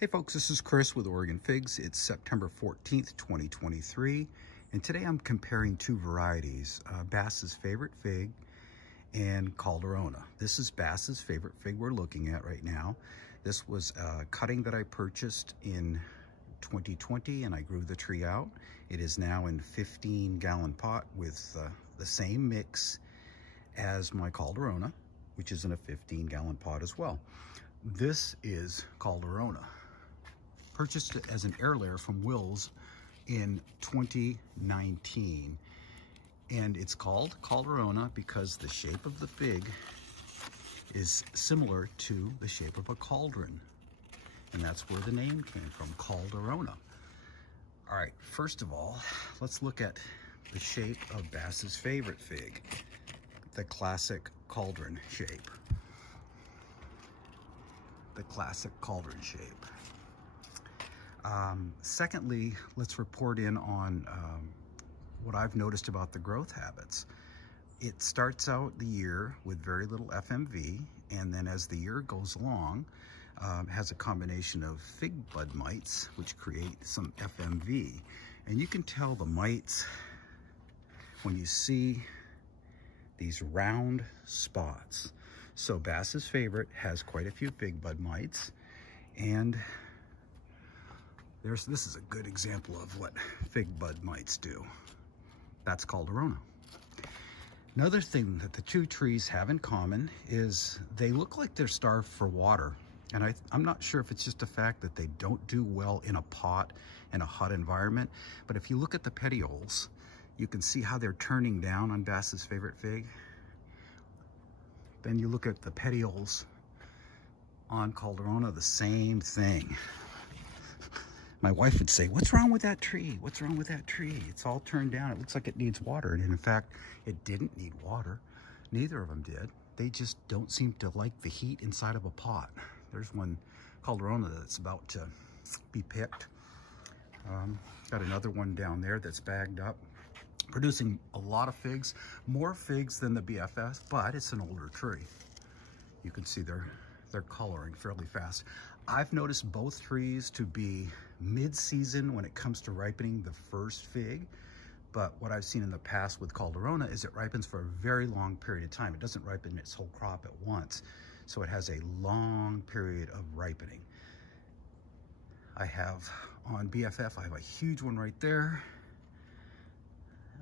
Hey folks, this is Chris with Oregon Figs. It's September 14th, 2023, and today I'm comparing two varieties, Bass's Favorite Fig and Calderona. This is Bass's Favorite Fig we're looking at right now. This was a cutting that I purchased in 2020 and I grew the tree out. It is now in 15-gallon pot with the same mix as my Calderona, which is in a 15-gallon pot as well. This is Calderona. Purchased it as an air layer from Will's in 2019. And it's called Calderona because the shape of the fig is similar to the shape of a cauldron. And that's where the name came from, Calderona. All right, first of all, let's look at the shape of Bass's Favorite Fig, the classic cauldron shape. The classic cauldron shape. Secondly, let's report in on what I've noticed about the growth habits. It starts out the year with very little FMV, and then as the year goes along, has a combination of fig bud mites, which create some FMV. And you can tell the mites when you see these round spots. So Bass's Favorite has quite a few fig bud mites, and this is a good example of what fig bud mites do. That's Calderona. Another thing that the two trees have in common is they look like they're starved for water. And I'm not sure if it's just a fact that they don't do well in a pot in a hot environment, but if you look at the petioles, you can see how they're turning down on Bass's Favorite Fig. Then you look at the petioles on Calderona, the same thing. My wife would say, "What's wrong with that tree? What's wrong with that tree? It's all turned down. It looks like it needs water." And in fact, it didn't need water. Neither of them did. They just don't seem to like the heat inside of a pot. There's one Calderona that's about to be picked. Got another one down there that's bagged up, producing a lot of figs, more figs than the BFS, but it's an older tree. You can see they're coloring fairly fast. I've noticed both trees to be mid-season when it comes to ripening the first fig, but what I've seen in the past with Calderona is it ripens for a very long period of time. It doesn't ripen its whole crop at once, so it has a long period of ripening. I have on BFF, I have a huge one right there.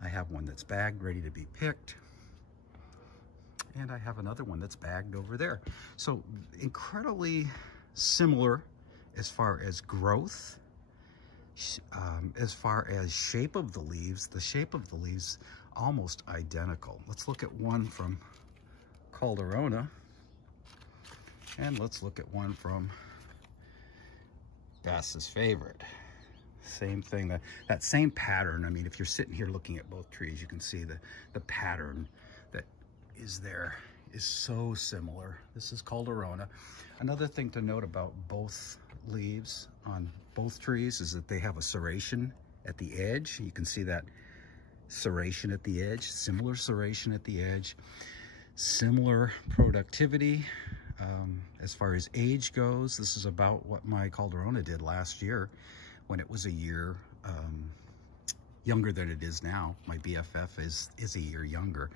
I have one that's bagged, ready to be picked. And I have another one that's bagged over there. So incredibly similar as far as growth, as far as shape of the leaves. The shape of the leaves almost identical. Let's look at one from Calderona, and let's look at one from Bass's Favorite. Same thing, that same pattern. I mean, if you're sitting here looking at both trees, you can see the pattern that is there is so similar. This is Calderona. Another thing to note about both leaves on both trees is that they have a serration at the edge. You can see that serration at the edge, similar serration at the edge, similar productivity. As far as age goes, this is about what my Calderona did last year when it was a year younger than it is now. My BFF is a year younger.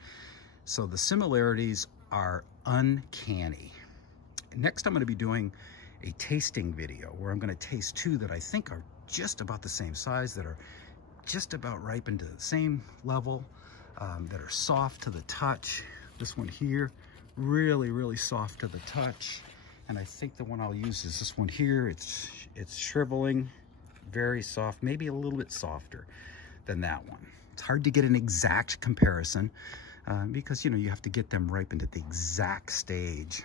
So the similarities are uncanny. Next, I'm going to be doing a tasting video where I'm going to taste two that I think are just about the same size, that are just about ripened to the same level, that are soft to the touch. This one here, really, really soft to the touch. And I think the one I'll use is this one here. It's shriveling, very soft, maybe a little bit softer than that one. It's hard to get an exact comparison because, you know, you have to get them ripened at the exact stage.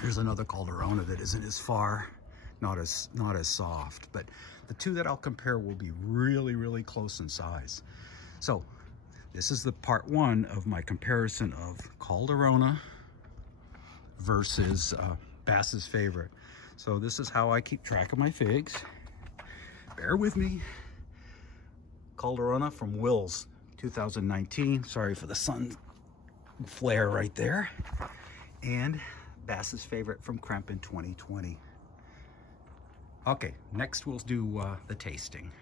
Here's another Calderona that isn't as far, not as soft, but the two that I'll compare will be really, really close in size. So this is the part one of my comparison of Calderona versus Bass's Favorite. So this is how I keep track of my figs. Bear with me. Calderona from Will's, 2019. Sorry for the sun flare right there. And Bass's Favorite from Kremp in 2020. Okay, next we'll do the tasting.